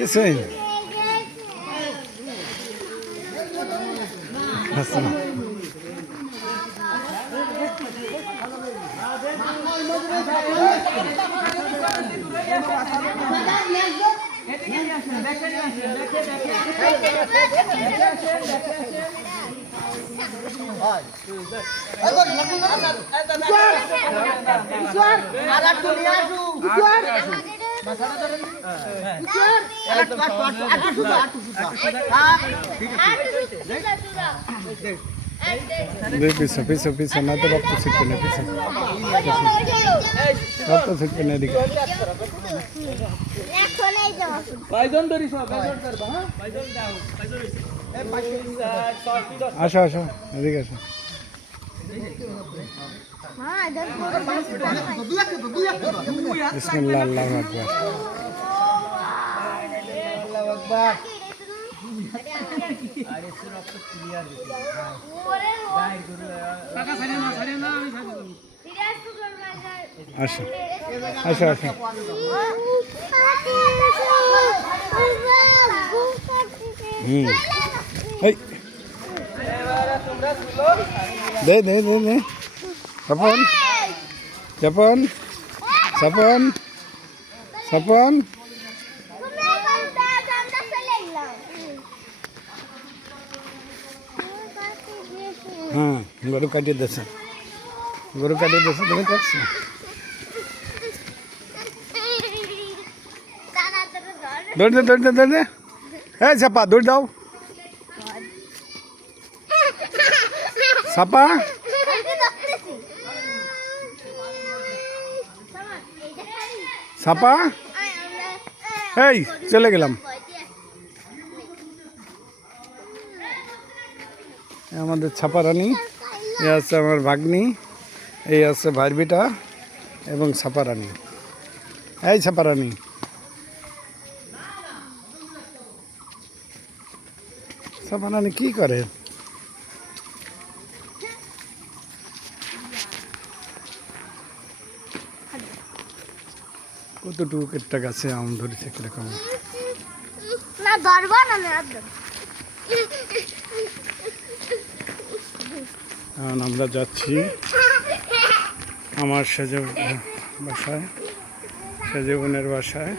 কিছুই আচ্ছা পিছু পিছু পিছু না তো রক্ত ছিটকে না পিছু রক্ত ছিটকে না এদিকে আসো আসো এদিকে আসো বিসমিল্লাহ আল্লাহু আকবার আসো আসো আসো দে দে দে দে স্বপন স্বপন স্বপন স্বপন হ্যাঁ গরু কাটিয়ে দিয়েছে তুমি কাটছো দৌড় দে দৌড় দে দৌড় দে হ্যাঁ ছাপা দৌড় দাও ছাপা ছাপা এই চলে গেলাম আমাদের ছাপা রানী এ আছে আমার ভাগ্নি এই আছে ভাইবিটা এবং ছাপা রানী এই ছাপা রানী ছাপা রানী কি করে কতটুকু একটা গাছে আম ধরেছে কিরকম এখন আমরা যাচ্ছি আমার সেজে বাসায় সেজে বোনের বাসায়